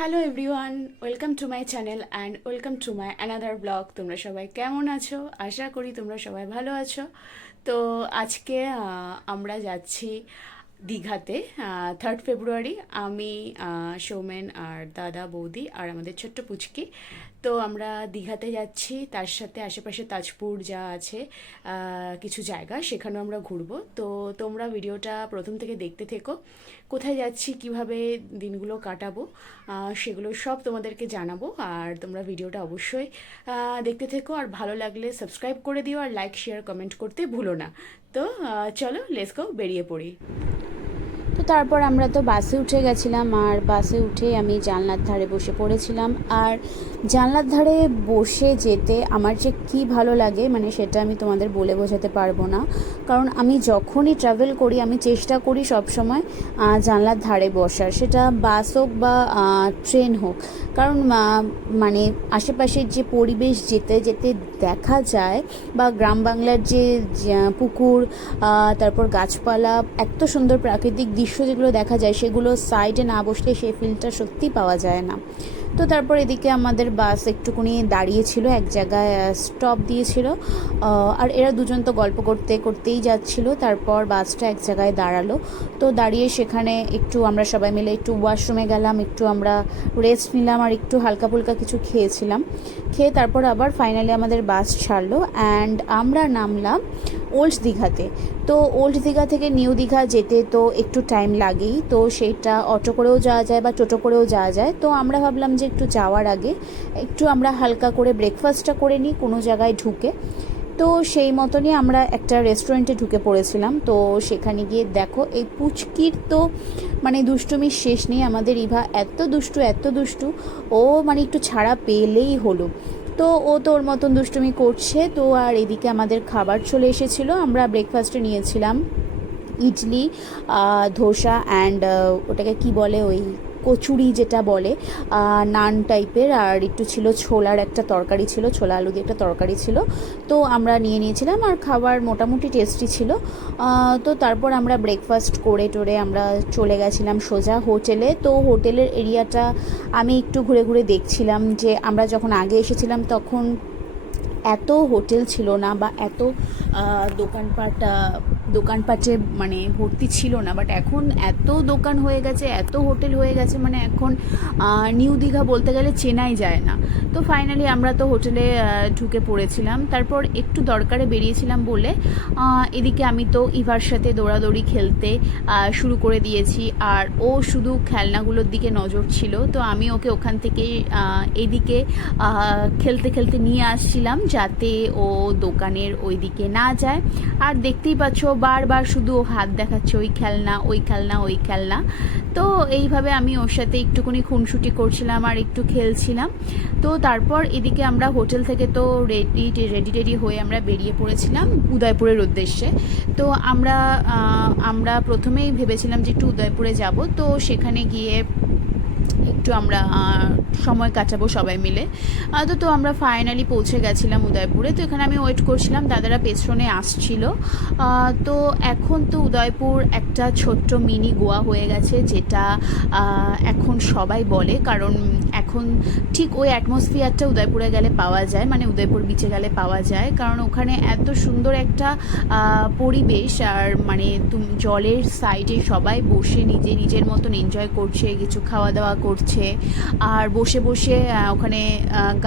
Hello everyone, welcome to my channel and welcome to my another blog. তোমরা সবাই কেমন আছো? আশা করি তোমরা সবাই ভালো আছো। তো আজকে আমরা যাচ্ছি দীঘাতে। 3rd ফেব্রুয়ারি আমি, সৌমেন আর দাদা বৌদি আর আমাদের ছোট্ট পুচকি। তো আমরা দীঘাতে যাচ্ছি, তার সাথে আশেপাশে তাজপুর যা আছে কিছু জায়গা, সেখানেও আমরা ঘুরবো। তো তোমরা ভিডিওটা প্রথম থেকে দেখতে থেকো। কোথায় যাচ্ছি, কিভাবে দিনগুলো কাটাবো, সেগুলো সব তোমাদেরকে জানাবো। আর তোমরা ভিডিওটা অবশ্যই দেখতে থেকো, আর ভালো লাগলে সাবস্ক্রাইব করে দিও, আর লাইক শেয়ার কমেন্ট করতে ভুলো না। তো চলো, লেটস গো, বেরিয়ে পড়ি। তো তারপর আমরা তো বাসে উঠে গেছিলাম, আর বাসে উঠে আমি জানলার ধারে বসে পড়েছিলাম। আর জানলার ধারে বসে যেতে আমার যে কী ভালো লাগে, মানে সেটা আমি তোমাদের বলে বোঝাতে পারবো না। কারণ আমি যখনই ট্রাভেল করি আমি চেষ্টা করি সবসময় জানলার ধারে বসার, সেটা বাস হোক বা ট্রেন হোক। কারণ মানে আশেপাশের যে পরিবেশ যেতে যেতে দেখা যায়, বা গ্রাম বাংলার যে পুকুর, তারপর গাছপালা, এত সুন্দর প্রাকৃতিক দৃশ্য যেগুলো দেখা যায়, সেগুলো সাইডে না বসলে সেই ফিলটা সত্যি পাওয়া যায় না। তো তারপর এদিকে আমাদের বাস একটুকুনি দাঁড়িয়েছিল, এক জায়গায় স্টপ দিয়েছিল, আর এরা দুজন তো গল্প করতে করতেই যাচ্ছিল। তারপর বাসটা এক জায়গায় দাঁড়ালো, তো দাঁড়িয়ে সেখানে একটু আমরা সবাই মিলে একটু ওয়াশরুমে গেলাম, একটু আমরা রেস্ট নিলাম, আর একটু হালকা ফুলকা কিছু খেয়েছিলাম। খেয়ে তারপর আবার ফাইনালি আমাদের বাস ছাড়লো অ্যান্ড আমরা নামলাম ওল্ড দীঘাতে। তো ওল্ড দীঘা থেকে নিউ দীঘা যেতে তো একটু টাইম লাগেই, তো সেইটা অটো করেও যাওয়া যায় বা টোটো করেও যাওয়া যায়। তো আমরা ভাবলাম যে একটু যাওয়ার আগে একটু আমরা হালকা করে ব্রেকফাস্টটা করে নিই কোনো জায়গায় ঢুকে। তো সেই মতনই আমরা একটা রেস্টুরেন্টে ঢুকে পড়েছিলাম। তো সেখানে গিয়ে দেখো, এই পুচকির তো মানে দুষ্টুমির শেষ নেই। আমাদের ইভা এত দুষ্টু এত দুষ্টু, ও মানে একটু ছাড়া পেলেই হলো। তো ও তো ওর মতন দুষ্টুমি করছে। তো আর এদিকে আমাদের খাবার চলে এসেছিলো। আমরা ব্রেকফাস্টে নিয়েছিলাম ইডলি, ধোসা অ্যান্ড ওটাকে কি বলে, ওই কচুরি যেটা বলে, নান টাইপের, আর একটু ছিল ছোলার একটা তরকারি ছিল, ছোলা আলু দিয়ে একটা তরকারি ছিল। তো আমরা নিয়েছিলাম, আর খাবার মোটামুটি টেস্টি ছিল। তো তারপর আমরা ব্রেকফাস্ট করে টোরে আমরা চলে গেছিলাম সোজা হোটেলে। তো হোটেলের এরিয়াটা আমি একটু ঘুরে ঘুরে দেখছিলাম, যে আমরা যখন আগে এসেছিলাম তখন এত হোটেল ছিল না, বা এত দোকানপাটে মানে ভর্তি ছিল না। বাট এখন এত দোকান হয়ে গেছে, এত হোটেল হয়ে গেছে, মানে এখন নিউ দীঘা বলতে গেলে চেনাই যায় না। তো ফাইনালি আমরা তো হোটেলে ঢুকে পড়েছিলাম। তারপর একটু দরকারে বেরিয়েছিলাম বলে এদিকে আমি তো ইভার সাথে দৌড়াদৌড়ি খেলতে শুরু করে দিয়েছি, আর ও শুধু খেলনাগুলোর দিকে নজর ছিল। তো আমি ওকে ওখান থেকে এদিকে খেলতে খেলতে নিয়ে আসছিলাম, যাতে ও দোকানের ওই দিকে না যায়। আর দেখতেই পাচ্ছ বারবার শুধু ও হাত দেখাচ্ছে, ওই খেলনা ওই খেলনা ওই খেলনা। তো এইভাবে আমি ওর সাথে একটুখানি খুনসুটি করছিলাম আর একটু খেলছিলাম। তো তারপর এদিকে আমরা হোটেল থেকে তো রেডি হয়ে আমরা বেরিয়ে পড়েছিলাম উদয়পুরের উদ্দেশ্যে। তো আমরা প্রথমেই ভেবেছিলাম যে একটু উদয়পুরে যাব। তো সেখানে গিয়ে একটু আমরা সময় কাটাবো সবাই মিলে। তো আমরা ফাইনালি পৌঁছে গেছিলাম উদয়পুরে। তো এখানে আমি ওয়েট করছিলাম, দাদারা পেছনে আসছিল। তো এখন তো উদয়পুর একটা ছোট্ট মিনি গোয়া হয়ে গেছে, যেটা এখন সবাই বলে। কারণ এখন ঠিক ওই অ্যাটমসফিয়ারটা উদয়পুরে গেলে পাওয়া যায়, মানে উদয়পুর বিচে গেলে পাওয়া যায়। কারণ ওখানে এত সুন্দর একটা পরিবেশ, আর মানে জলের সাইডে সবাই বসে নিজের মতন এনজয় করছে, কিছু খাওয়া দাওয়া করছে, আর বসে বসে ওখানে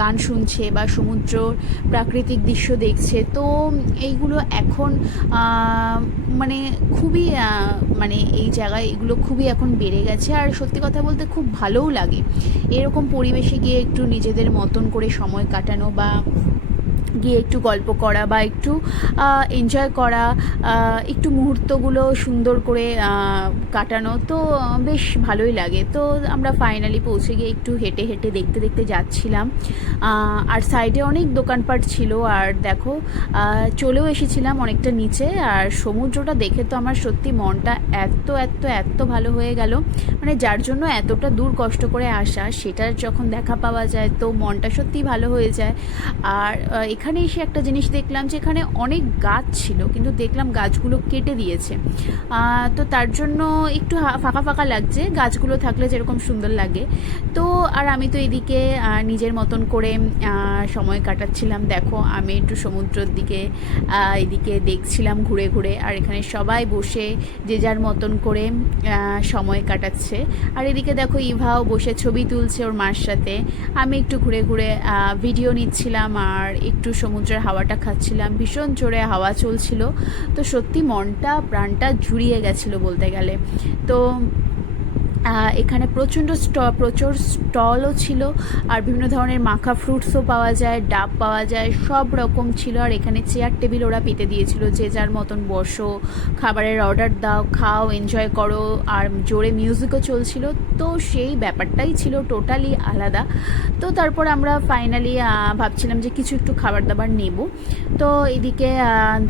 গান শুনছে বা সমুদ্র প্রাকৃতিক দৃশ্য দেখছে। তো এইগুলো এখন মানে খুবই মানে এই জায়গায় এগুলো খুবই এখন বেড়ে গেছে। আর সত্যি কথা বলতে খুব ভালোও লাগে এরকম পরিবেশে গিয়ে একটু নিজেদের মতন করে সময় কাটানো, বা গিয়ে একটু গল্প করা, বা একটু এনজয় করা, একটু মুহূর্তগুলো সুন্দর করে কাটানো। তো বেশ ভালোই লাগে। তো আমরা ফাইনালি পৌঁছে গিয়ে একটু হেঁটে হেঁটে দেখতে দেখতে যাচ্ছিলাম, আর সাইডে অনেক দোকানপাট ছিল। আর দেখো চলেও এসেছিলাম অনেকটা নিচে, আর সমুদ্রটা দেখে তো আমার সত্যি মনটা এত এত এত ভালো হয়ে গেল। মানে যার জন্য এতটা দূর কষ্ট করে আসা, সেটার যখন দেখা পাওয়া যায় তো মনটা সত্যিই ভালো হয়ে যায়। আর এখানে এসে একটা জিনিস দেখলাম যে এখানে অনেক গাছ ছিল, কিন্তু দেখলাম গাছগুলো কেটে দিয়েছে। তো তার জন্য একটু ফাঁকা ফাঁকা লাগছে, গাছগুলো থাকলে যেরকম সুন্দর লাগে। তো আর আমি তো এদিকে নিজের মতন করে সময় কাটাচ্ছিলাম। দেখো আমি একটু সমুদ্রের দিকে এদিকে দেখছিলাম ঘুরে ঘুরে, আর এখানে সবাই বসে যে যার মতন করে সময় কাটাচ্ছে। আর এদিকে দেখো ইভাও বসে ছবি তুলছে ওর মার সাথে। আমি একটু ঘুরে ঘুরে ভিডিও নিচ্ছিলাম আর একটু সমুদ্রের হাওয়াটা খাচ্ছিলাম। ভীষণ জোরে হাওয়া চলছিল, তো সত্যি মনটা প্রাণটা জুড়িয়ে গেছিলো বলতে গেলে। তো এখানে প্রচুর স্টলও ছিল, আর বিভিন্ন ধরনের মাখা ফ্রুটসও পাওয়া যায়, ডাব পাওয়া যায়, সব রকম ছিল। আর এখানে চেয়ার টেবিল ওরা পেতে দিয়েছিল, যে যার মতন বসো, খাবারের অর্ডার দাও, খাও, এনজয় করো। আর জোরে মিউজিকও চলছিল, তো সেই ব্যাপারটাই ছিল টোটালি আলাদা। তো তারপর আমরা ফাইনালি ভাবছিলাম যে কিছু একটু খাবার দাবার নেব। তো এদিকে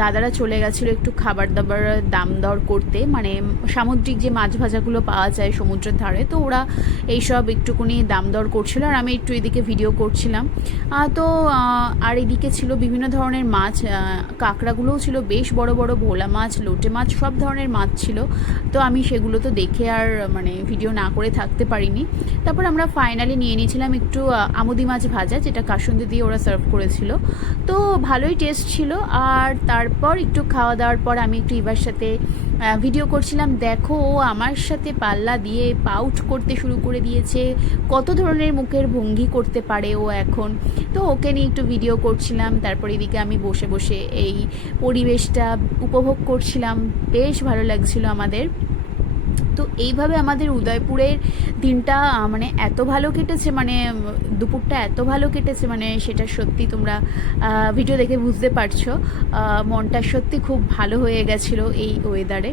দাদারা চলে গেছিলো একটু খাবার দাবার দাম দর করতে, মানে সামুদ্রিক যে মাছ ভাজাগুলো পাওয়া যায় সমুদ্রের ধারে, তো ওরা এইসব একটুকুনি দাম দর করছিল, আর আমি একটু এদিকে ভিডিও করছিলাম। তো আর এদিকে ছিল বিভিন্ন ধরনের মাছ, কাঁকড়াগুলোও ছিল বেশ বড় বড়, ভোলা মাছ, লোটে মাছ, সব ধরনের মাছ ছিল। তো আমি সেগুলো তো দেখে আর মানে ভিডিও না করে থাকতে পারিনি। তারপর আমরা ফাইনালি নিয়ে নিয়েছিলাম একটু আমুদি মাছ ভাজা, যেটা কাসুন্দি দিয়ে ওরা সার্ভ করেছিল। তো ভালোই টেস্ট ছিল। আর তারপর একটু খাওয়া দাওয়ার পর আমি একটু ইভার সাথে ভিডিও করছিলাম। দেখো ও আমার সাথে পাল্লা দিয়ে পাউট করতে শুরু করে দিয়েছে, কত ধরনের মুখের ভঙ্গি করতে পারে ও এখন। তো ওকে নিয়ে একটু ভিডিও করছিলাম। তারপর এদিকে আমি বসে বসে এই পরিবেশটা উপভোগ করছিলাম, বেশ ভালো লাগছিল আমাদের। তো এইভাবে আমাদের উদয়পুরের দিনটা মানে এত ভালো কেটেছে, মানে দুপুরটা এত ভালো কেটেছে, মানে সেটা সত্যি তোমরা ভিডিও দেখে বুঝতে পারছো। মনটা সত্যি খুব ভালো হয়ে গেছিলো এই ওয়েদারে।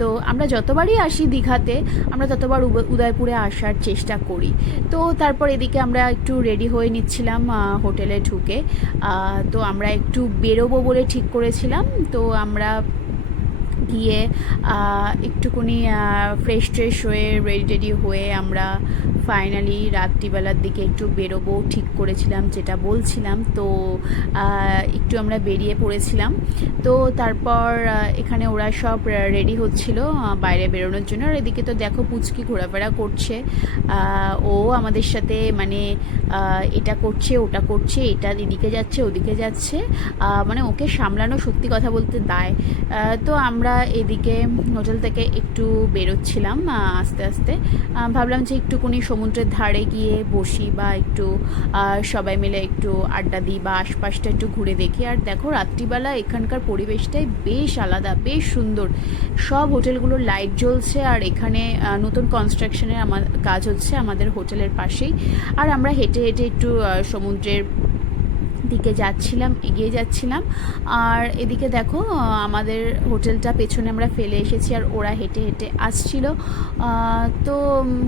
তো আমরা যতবারই আসি দীঘাতে, আমরা ততবার উদয়পুরে আসার চেষ্টা করি। তো তারপর এদিকে আমরা একটু রেডি হয়ে নিচ্ছিলাম হোটেলে ঢুকে। তো আমরা একটু বেরোবো বলে ঠিক করেছিলাম। তো আমরা গিয়ে একটুকুনি ফ্রেশ ট্রেশ হয়ে রেডি হয়ে আমরা ফাইনালি রাত্রিবেলার দিকে একটু বেরোবো ঠিক করেছিলাম, যেটা বলছিলাম। তো একটু আমরা বেরিয়ে পড়েছিলাম। তো তারপর এখানে ওরা সব রেডি হচ্ছিল বাইরে বেরোনোর জন্য। আর এদিকে তো দেখো পুচকি ঘোরাফেরা করছে, ও আমাদের সাথে মানে এটা করছে ওটা করছে, এটা এদিকে যাচ্ছে ওদিকে যাচ্ছে, মানে ওকে সামলানো সত্যি কথা বলতে দায়। তো আমরা এদিকে হোটেল থেকে একটু বেরোচ্ছিলাম আস্তে আস্তে। ভাবলাম যে একটুকুনি সমুদ্রের ধারে গিয়ে বসি, বা একটু সবাই মিলে একটু আড্ডা দিই, বা আশপাশটা একটু ঘুরে দেখি। আর দেখো রাত্রিবেলা এখানকার পরিবেশটাই বেশ আলাদা, বেশ সুন্দর। সব হোটেলগুলোর লাইট জ্বলছে, আর এখানে নতুন কনস্ট্রাকশনের কাজ হচ্ছে আমাদের হোটেলের পাশেই। আর আমরা হেঁটে হেঁটে একটু সমুদ্রের দিকে যাচ্ছিলাম, এগিয়ে যাচ্ছিলাম। আর এদিকে দেখো আমাদের হোটেলটা পেছনে আমরা ফেলে এসেছি, আর ওরা হেঁটে হেঁটে আসছিল। তো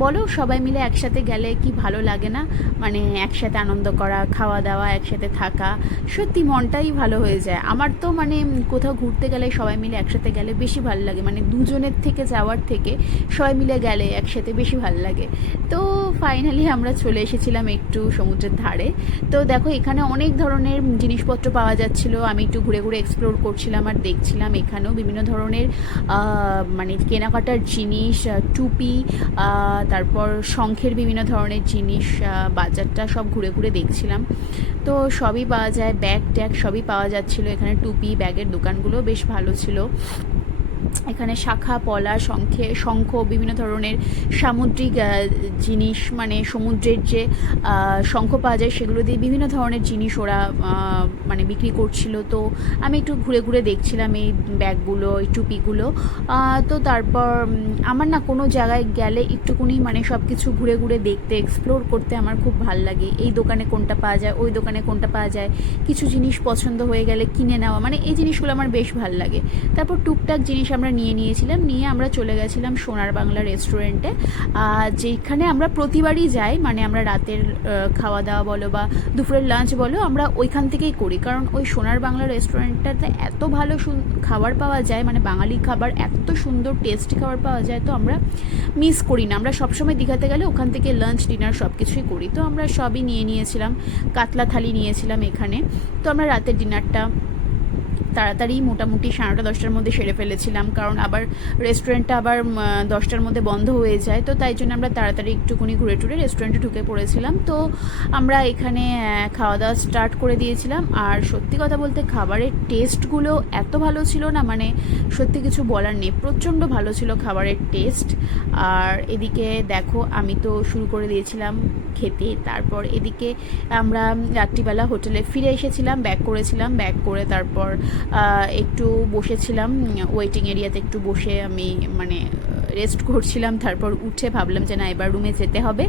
বলো সবাই মিলে একসাথে গেলে কি ভালো লাগে না, মানে একসাথে আনন্দ করা, খাওয়া দাওয়া, একসাথে থাকা, সত্যি মনটাই ভালো হয়ে যায়। আমার তো মানে কোথাও ঘুরতে গেলে সবাই মিলে একসাথে গেলে বেশি ভালো লাগে, মানে দুজনের থেকে যাওয়ার থেকে সবাই মিলে গেলে একসাথে বেশি ভালো লাগে। তো ফাইনালি আমরা চলে এসেছিলাম একটু সমুদ্রের ধারে। তো দেখো এখানে অনেক ধরনের জিনিসপত্র পাওয়া যাচ্ছিল, আমি একটু ঘুরে ঘুরে এক্সপ্লোর করছিলাম আর দেখছিলাম। এখানেও বিভিন্ন ধরনের মানে কেনাকাটার জিনিস, টুপি, তারপর শঙ্খের বিভিন্ন ধরনের জিনিস, বাজারটা সব ঘুরে ঘুরে দেখছিলাম। তো সবই পাওয়া যায়, ব্যাগ ট্যাগ সবই পাওয়া যাচ্ছিল এখানে। টুপি ব্যাগের দোকানগুলো বেশ ভালো ছিল। এখানে শাখা পলা, শঙ্খ, বিভিন্ন ধরনের সামুদ্রিক জিনিস, মানে সমুদ্রের যে শঙ্খ পাওয়া যায় সেগুলো দিয়ে বিভিন্ন ধরনের জিনিস ওরা মানে বিক্রি করছিল। তো আমি একটু ঘুরে ঘুরে দেখছিলাম এই ব্যাগগুলো, এই টুপিগুলো। তো তারপর আমার না কোনো জায়গায় গেলে একটুকুনি মানে সব কিছু ঘুরে ঘুরে দেখতে, এক্সপ্লোর করতে আমার খুব ভাল লাগে। এই দোকানে কোনটা পাওয়া যায়, ওই দোকানে কোনটা পাওয়া যায়, কিছু জিনিস পছন্দ হয়ে গেলে কিনে নেওয়া, মানে এই জিনিসগুলো আমার বেশ ভাল লাগে। তারপর টুকটাক জিনিস জিনিস আমরা নিয়েছিলাম, নিয়ে আমরা চলে গেছিলাম সোনার বাংলা রেস্টুরেন্টে, যেখানে আমরা প্রতিবারই যাই। মানে আমরা রাতের খাওয়া দাওয়া বলো বা দুপুরের লাঞ্চ বলো আমরা ওইখান থেকেই করি, কারণ ওই সোনার বাংলা রেস্টুরেন্টটাতে এত ভালো খাবার পাওয়া যায়, মানে বাঙালি খাবার, এত সুন্দর টেস্টি খাবার পাওয়া যায়, তো আমরা মিস করি না। আমরা সবসময় দীঘাতে গেলে ওখান থেকে লাঞ্চ ডিনার সব কিছুই করি। তো আমরা সবই নিয়েছিলাম, কাতলা থালি নিয়েছিলাম এখানে। তো আমরা রাতের ডিনারটা তাড়াতাড়ি মোটামুটি 9:30-10টার মধ্যে সেরে ফেলেছিলাম, কারণ আবার রেস্টুরেন্টটা আবার 10টার মধ্যে বন্ধ হয়ে যায়। তো তাই জন্য আমরা তাড়াতাড়ি একটুখানি ঘুরে টুরে রেস্টুরেন্টে ঢুকে পড়েছিলাম। তো আমরা এখানে খাওয়া দাওয়া স্টার্ট করে দিয়েছিলাম। আর সত্যি কথা বলতে খাবারের টেস্টগুলো এত ভালো ছিল না, মানে সত্যি কিছু বলার নেই, প্রচণ্ড ভালো ছিল খাবারের টেস্ট। আর এদিকে দেখো আমি তো শুরু করে দিয়েছিলাম খেতে। তারপর এদিকে আমরা রাত্রিবেলা হোটেলে ফিরে এসেছিলাম, ব্যাক করেছিলাম, ব্যাক করে তারপর একটু বসেছিলাম ওয়েটিং এরিয়াতে, একটু বসে আমি মানে রেস্ট করছিলাম। তারপর উঠে ভাবলাম যে না এবার রুমে যেতে হবে।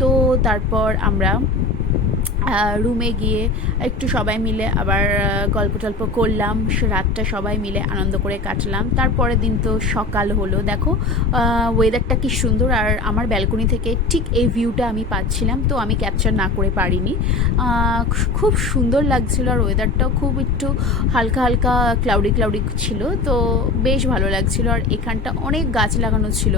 তো তারপর আমরা রুমে গিয়ে একটু সবাই মিলে আবার গল্প টল্প করলাম, রাতটা সবাই মিলে আনন্দ করে কাটলাম। তারপরের দিন তো সকাল হলো, দেখো ওয়েদারটা কি সুন্দর, আর আমার ব্যালকনি থেকে ঠিক এই ভিউটা আমি পাচ্ছিলাম, তো আমি ক্যাপচার না করে পারিনি। খুব সুন্দর লাগছিল, আর ওয়েদারটাও খুব একটু হালকা হালকা ক্লাউডি ছিল, তো বেশ ভালো লাগছিল। আর এখানটা অনেক গাছ লাগানো ছিল,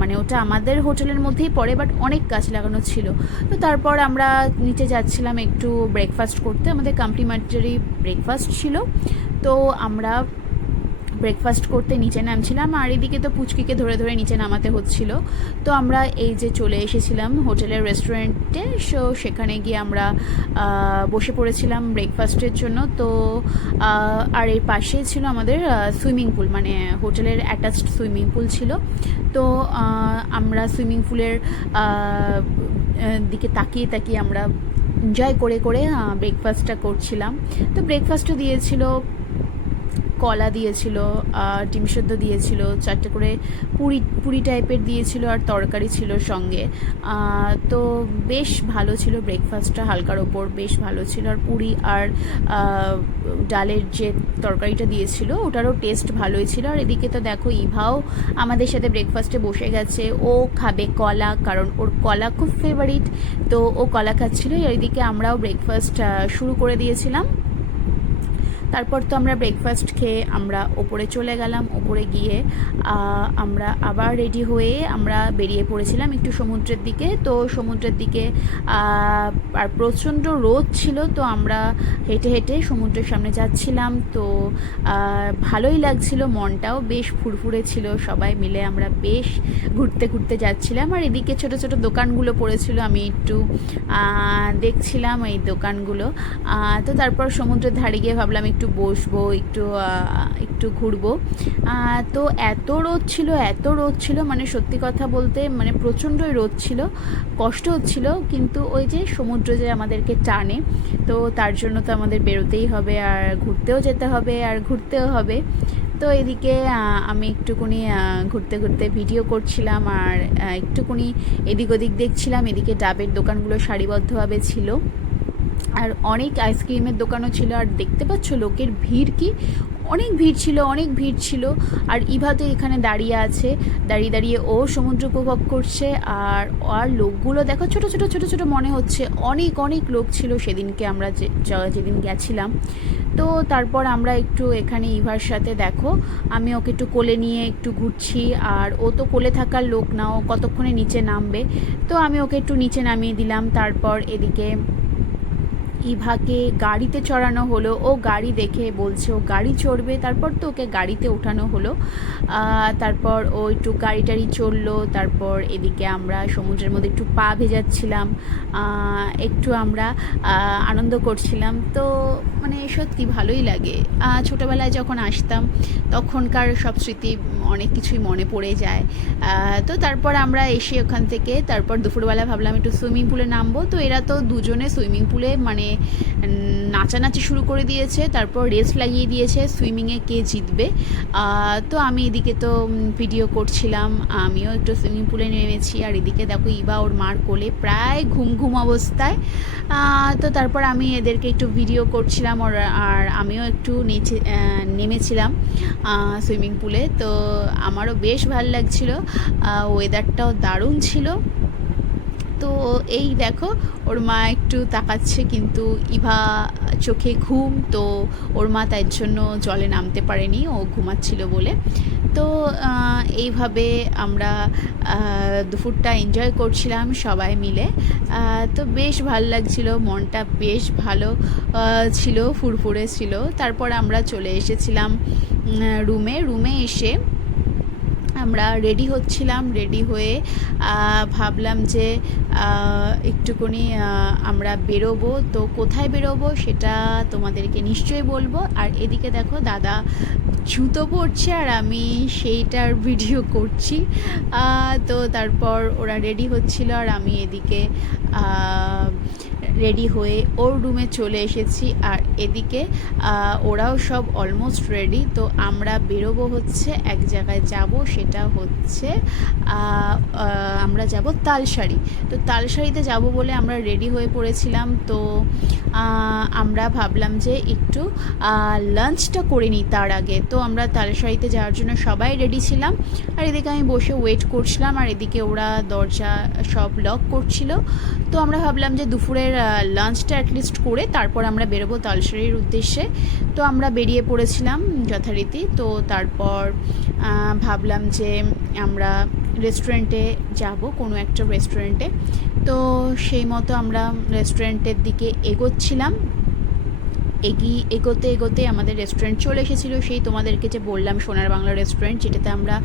মানে ওটা আমাদের হোটেলের মধ্যেই পড়ে, বাট অনেক গাছ লাগানো ছিল। তো তারপর আমরা নিচে যাচ্ছিলাম একটু ব্রেকফাস্ট করতে, আমাদের কমপ্লিমেন্টারি ব্রেকফাস্ট ছিল। তো আমরা ব্রেকফাস্ট করতে নিচে নামছিলাম, আর এদিকে তো পুচকিকে ধরে ধরে নিচে নামাতে হচ্ছিল। তো আমরা এই যে চলে এসেছিলাম হোটেলের রেস্টুরেন্টে, সো সেখানে গিয়ে আমরা বসে পড়েছিলাম ব্রেকফাস্টের জন্য। তো আর এর পাশেই ছিল আমাদের সুইমিং পুল, মানে হোটেলের অ্যাটাচড সুইমিং পুল ছিল। তো আমরা সুইমিং পুলের দিকে তাকিয়ে আমরা এনজয় করে ব্রেকফাস্টটা করছিলাম। তো ব্রেকফাস্টও দিয়েছিল, কলা দিয়েছিল, ডিম সেদ্ধ দিয়েছিল, 4টে করে পুরি টাইপের দিয়েছিল, আর তরকারি ছিল সঙ্গে। তো বেশ ভালো ছিল ব্রেকফাস্টটা, হালকার ওপর বেশ ভালো ছিল। আর পুরি আর ডালের যে তরকারিটা দিয়েছিল ওটারও টেস্ট ভালোই ছিল। আর এদিকে তো দেখো ইভাও আমাদের সাথে ব্রেকফাস্টে বসে গেছে, ও খাবে কলা, কারণ ওর কলা খুব ফেভারিট, তো ও কলা খাচ্ছিল। আর এদিকে আমরাও ব্রেকফাস্ট শুরু করে দিয়েছিলাম। তারপর তো আমরা ব্রেকফাস্ট খেয়ে আমরা ওপরে চলে গেলাম। ওপরে গিয়ে আমরা আবার রেডি হয়ে আমরা বেরিয়ে পড়েছিলাম একটু সমুদ্রের দিকে। তো সমুদ্রের দিকে আর প্রচণ্ড রোদ ছিল, তো আমরা হেঁটে হেঁটে সমুদ্রের সামনে যাচ্ছিলাম। তো ভালোই লাগছিল, মনটাও বেশ ফুরফুরে ছিল, সবাই মিলে আমরা বেশ ঘুরতে যাচ্ছিলাম। আর এদিকে ছোট ছোট দোকানগুলো পড়েছিল, আমি একটু দেখছিলাম এই দোকানগুলো। তো তারপর সমুদ্রের ধারে গিয়ে ভাবলাম একটু বসবো, একটু ঘুরবো। তো এত রোদ ছিল, মানে সত্যি কথা বলতে মানে প্রচণ্ডই রোদ ছিল, কষ্ট হচ্ছিল। কিন্তু ওই যে সমুদ্র যে আমাদেরকে টানে, তো তার জন্য তো আমাদের বেরোতেই হবে, আর ঘুরতেও যেতে হবে, আর ঘুরতেও হবে। তো এদিকে আমি একটুখানি ঘুরতে ভিডিও করছিলাম, আর একটুখানি এদিক ওদিক দেখছিলাম। এদিকে ডাবের দোকানগুলো সারিবদ্ধভাবে ছিল, আর অনেক আইসক্রিমের দোকানও ছিল। আর দেখতে পাচ্ছ লোকের ভিড়, কি অনেক ভিড় ছিল। আর ইভা তো এখানে দাঁড়িয়ে আছে, দাঁড়িয়ে ও সমুদ্র উপভোগ করছে। আর লোকগুলো দেখো ছোট ছোট মনে হচ্ছে, অনেক লোক ছিল সেদিনকে আমরা যেদিন গেছিলাম। তো তারপর আমরা একটু এখানে ইভার সাথে দেখো আমি ওকে একটু কোলে নিয়ে একটু ঘুরছি, আর ও তো কোলে থাকার লোক না, ও কতক্ষণে নিচে নামবে। তো আমি ওকে একটু নিচে নামিয়ে দিলাম। তারপর এদিকে ইভাকে গাড়িতে চড়ানো হলো, ও গাড়ি দেখে বলছে ও গাড়ি চড়বে। তারপর তো ওকে গাড়িতে ওঠানো হলো। তারপর ও একটু গাড়ি চড়লো। তারপর এদিকে আমরা সমুদ্রের মধ্যে একটু পা ভেজাচ্ছিলাম, একটু আমরা আনন্দ করছিলাম। তো মানে সত্যি ভালোই লাগে, ছোটোবেলায় যখন আসতাম তখনকার সব স্মৃতি অনেক কিছুই মনে পড়ে যায়। তো তারপর আমরা এসে ওখান থেকে তারপর দুপুরবেলা ভাবলাম একটু সুইমিং পুলে নামবো। তো এরা তো দুজনে সুইমিং পুলে মানে নাচানাচি শুরু করে দিয়েছে, তারপর রেস লাগিয়ে দিয়েছে সুইমিংয়ে কে জিতবে। তো আমি এদিকে তো ভিডিও করছিলাম, আমিও একটু সুইমিং পুলে নেমেছি, আর এদিকে দেখো ইভা ওর মার কোলে প্রায় ঘুম ঘুম অবস্থায়। তো তারপর আমি এদেরকে একটু ভিডিও করছিলাম, আর আমিও একটু নেমেছিলাম সুইমিং পুলে। তো আমারও বেশ ভালো লাগছিলো, ওয়েদারটাও দারুণ ছিল। তো এই দেখো ওর মা একটু তাকাচ্ছে, কিন্তু ইভা চোখে ঘুম, তো ওর মা তাই জন্য জলে নামতে পারেনি, ও ঘুমাচ্ছিল বলে। তো এইভাবে আমরা দুপুরটা এনজয় করছিলাম সবাই মিলে। তো বেশ ভালো লাগছিল, মনটা বেশ ভালো ছিল, ফুরফুরে ছিল। তারপর আমরা চলে এসেছিলাম রুমে এসে আমরা রেডি হচ্ছিলাম। রেডি হয়ে ভাবলাম যে একটুখানি আমরা বেরোবো, তো কোথায় বেরোবো সেটা তোমাদেরকে নিশ্চয়ই বলবো। আর এদিকে দেখো দাদা জুতো পরছে, আর আমি সেইটার ভিডিও করছি। তো তারপর ওরা রেডি হচ্ছিল, আর আমি এদিকে রেডি হয়ে ওর রুমে চলে এসেছি। আর এদিকে ওরাও সব অলমোস্ট রেডি। তো আমরা বেরোবো হচ্ছে এক জায়গায় যাব, সেটা হচ্ছে আমরা যাব তালসারি। তো তালসারিতে যাব বলে আমরা রেডি হয়ে পড়েছিলাম। তো আমরা ভাবলাম যে একটু লাঞ্চটা করে নিই তার আগে। তো আমরা তালসারিতে যাওয়ার জন্য সবাই রেডি ছিলাম, আর এদিকে আমি বসে ওয়েট করছিলাম, আর এদিকে ওরা দরজা সব লক করছিল। তো আমরা ভাবলাম যে দুপুরের লাঞ্চটা অ্যাটলিস্ট করে তারপর আমরা বেরোবো তালসারির উদ্দেশ্যে। তো আমরা বেরিয়ে পড়েছিলাম যথারীতি। তো তারপর ভাবলাম যে আমরা রেস্টুরেন্টে যাব, কোনো একটা রেস্টুরেন্টে। তো সেই মতো আমরা রেস্টুরেন্টের দিকে এগোচ্ছিলাম। এগোতে আমাদের রেস্টুরেন্ট চলে এসেছিলো, সেই তোমাদেরকে যে বললাম সোনার বাংলা রেস্টুরেন্ট, যেটাতে আমরা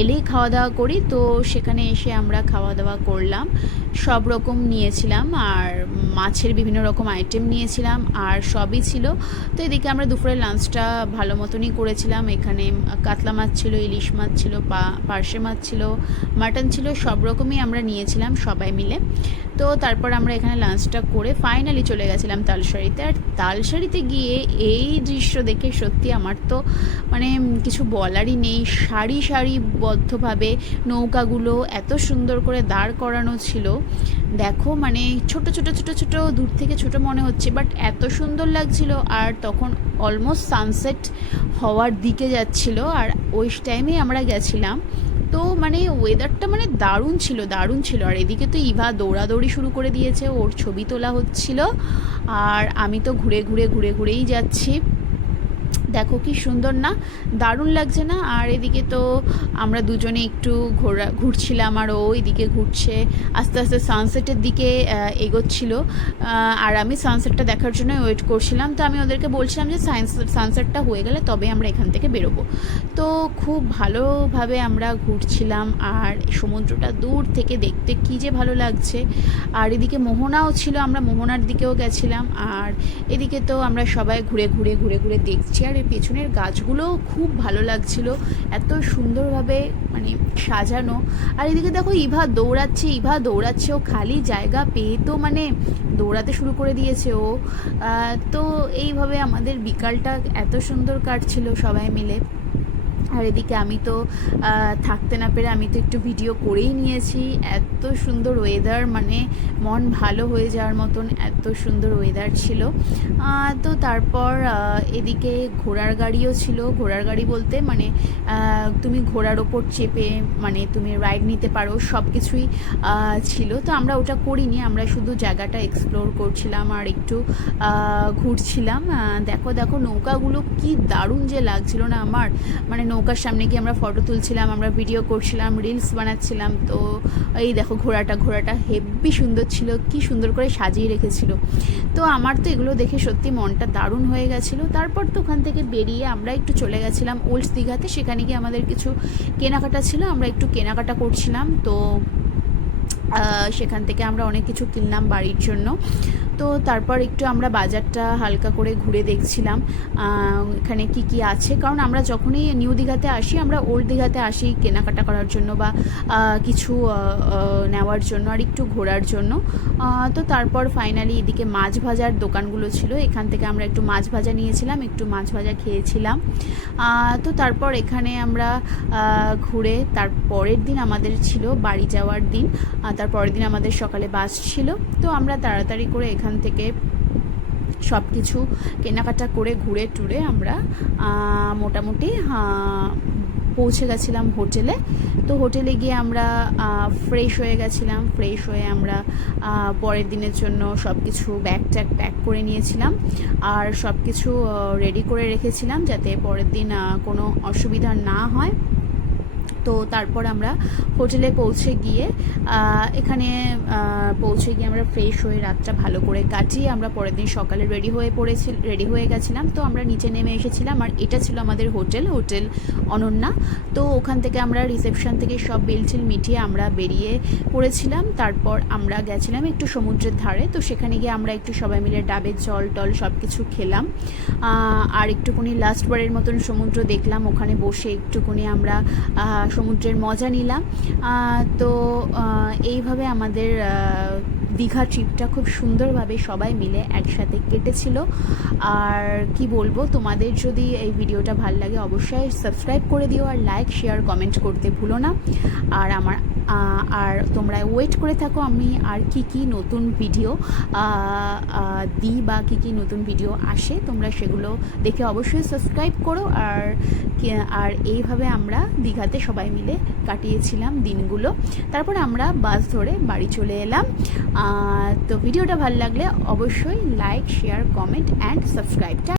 এলেই খাওয়া দাওয়া করি। তো সেখানে এসে আমরা খাওয়া দাওয়া করলাম, সব রকম নিয়েছিলাম, আর মাছের বিভিন্ন রকম আইটেম নিয়েছিলাম, আর সবই ছিল। তো এদিকে আমরা দুপুরের লাঞ্চটা ভালো মতনই করেছিলাম। এখানে কাতলা মাছ ছিল, ইলিশ মাছ ছিল, পার্শে মাছ ছিল, মাটন ছিল, সব রকমই আমরা নিয়েছিলাম সবাই মিলে। তো তারপর আমরা এখানে লাঞ্চটা করে ফাইনালি চলে গেছিলাম তালসারিতে। আর তালসারিতে গিয়ে এই দৃশ্য দেখে সত্যি আমার তো মানে কিছু বলারই নেই। সারিবদ্ধভাবে নৌকাগুলো এত সুন্দর করে দাঁড় করানো ছিল, দেখো মানে ছোট দূর থেকে ছোট মনে হচ্ছে, বাট এত সুন্দর লাগছিল। আর তখন অলমোস্ট সানসেট হওয়ার দিকে যাচ্ছিল, আর ওই টাইমেই আমরা গেছিলাম। তো মানে ওয়েদারটা মানে দারুণ ছিল। আর এদিকে তো ইভা দৌড়াদৌড়ি শুরু করে দিয়েছে, ওর ছবি তোলা হচ্ছিল, আর আমি তো ঘুরেই যাচ্ছি। দেখো কি সুন্দর না, দারুণ লাগছে না? আর এদিকে তো আমরা দুজনে একটু ঘুরছিলাম, আর ও এদিকে ঘুরছে, আস্তে আস্তে সানসেটের দিকে এগোচ্ছিল। আর আমি সানসেটটা দেখার জন্য ওয়েট করছিলাম। তো আমি ওদেরকে বলছিলাম যে সানসেটটা হয়ে গেলে তবে আমরা এখান থেকে বেরোবো। তো খুব ভালোভাবে আমরা ঘুরছিলাম, আর সমুদ্রটা দূর থেকে দেখতে কী যে ভালো লাগছে। আর এদিকে মোহনাও ছিল, আমরা মোহনার দিকেও গেছিলাম। আর এদিকে তো আমরা সবাই ঘুরে দেখছি, আর এর পেছনের গাছগুলো খুব ভালো লাগছিল, এত সুন্দরভাবে মানে সাজানো। আর এদিকে দেখো ইভা দৌড়াচ্ছে, ও খালি জায়গা পেয়ে তো মানে দৌড়াতে শুরু করে দিয়েছে ও। তো এইভাবে আমাদের বিকালটা এত সুন্দর কাটছিল সবাই মিলে। আর এদিকে আমি তো থাকতে না পেরে আমি তো একটু ভিডিও করেই নিয়েছি। এত সুন্দর ওয়েদার, মানে মন ভালো হয়ে যাওয়ার মতন এত সুন্দর ওয়েদার ছিল। তো তারপর এদিকে ঘোড়ার গাড়িও ছিল। ঘোড়ার গাড়ি বলতে মানে তুমি ঘোড়ার ওপর চেপে মানে তুমি রাইড নিতে পারো, সব কিছুই ছিল। তো আমরা ওটা করিনি, আমরা শুধু জায়গাটা এক্সপ্লোর করছিলাম আর একটু ঘুরছিলাম। দেখো নৌকাগুলো কি দারুণ যে লাগছিল না আমার, মানে নৌকার সামনে গিয়ে আমরা ফটো তুলছিলাম, আমরা ভিডিও করছিলাম, রিলস বানাচ্ছিলাম। তো এই দেখো ঘোড়াটা হেব্বি সুন্দর ছিল, কি সুন্দর করে সাজিয়ে রেখেছিল। তো আমার তো এগুলো দেখে সত্যি মনটা দারুণ হয়ে গেছিলো। তারপর তো ওখান থেকে বেরিয়ে আমরা একটু চলে গেছিলাম ওল্ড দীঘাতে, সেখানে গিয়ে আমাদের কিছু কেনাকাটা ছিল, আমরা একটু কেনাকাটা করছিলাম। তো সেখান থেকে আমরা অনেক কিছু কিনলাম বাড়ির জন্য। তো তারপর একটু আমরা বাজারটা হালকা করে ঘুরে দেখছিলাম এখানে কি কি আছে, কারণ আমরা যখনই নিউ দীঘাতে আসি আমরা ওল্ড দীঘাতে আসি কেনাকাটা করার জন্য বা কিছু নেওয়ার জন্য আর একটু ঘোরার জন্য। তো তারপর ফাইনালি এদিকে মাছ ভাজার দোকানগুলো ছিল, এখান থেকে আমরা একটু মাছ ভাজা নিয়েছিলাম, একটু মাছ ভাজা খেয়েছিলাম। তো তারপর এখানে আমরা ঘুরে তার পরের দিন আমাদের ছিল বাড়ি যাওয়ার দিন। তার পরের দিন আমাদের সকালে বাস ছিল, তো আমরা তাড়াতাড়ি করে এখান থেকে সব কিছু কেনাকাটা করে ঘুরে টুরে আমরা মোটামুটি পৌঁছে গেছিলাম হোটেলে। তো হোটেলে গিয়ে আমরা ফ্রেশ হয়ে গেছিলাম, ফ্রেশ হয়ে আমরা পরের দিনের জন্য সব কিছু ব্যাগ ট্যাগ প্যাক করে নিয়েছিলাম আর সব কিছু রেডি করে রেখেছিলাম যাতে পরের দিন কোনো অসুবিধা না হয়। তো তারপর আমরা হোটেলে পৌঁছে গিয়ে আমরা ফ্রেশ হয়ে রাতটা ভালো করে কাটিয়ে আমরা পরের দিন সকালে রেডি হয়ে গেছিলাম। তো আমরা নিচে নেমে এসেছিলাম আর এটা ছিল আমাদের হোটেল অনন্যা। তো ওখান থেকে আমরা রিসেপশন থেকে সব বিল টিল মিটিয়ে আমরা বেরিয়ে পড়েছিলাম। তারপর আমরা গেছিলাম একটু সমুদ্রের ধারে, তো সেখানে গিয়ে আমরা একটু সবাই মিলে ডাবের জল টল সব কিছু খেলাম আর একটুখানি লাস্টবারের মতন সমুদ্র দেখলাম, ওখানে বসে একটুখানি আমরা সমুদ্রের মজা নিলাম। তো এইভাবে আমাদের দীঘা ট্রিপটা খুব সুন্দরভাবে সবাই মিলে একসাথে কেটেছিল। আর কি বলবো, তোমাদের যদি এই ভিডিওটা ভালো লাগে অবশ্যই সাবস্ক্রাইব করে দিও আর লাইক শেয়ার কমেন্ট করতে ভুলো না। আর তোমরা ওয়েট করে থাকো আমি আর কি নতুন ভিডিও দিই বা কি নতুন ভিডিও আসে, তোমরা সেগুলো দেখে অবশ্যই সাবস্ক্রাইব করো। আর এইভাবে আমরা দীঘাতে সবাই মিলে কাটিয়েছিলাম দিনগুলো। তারপর আমরা বাস ধরে বাড়ি চলে এলাম। তো ভিডিওটা ভালো লাগলে অবশ্যই like share comment and subscribe.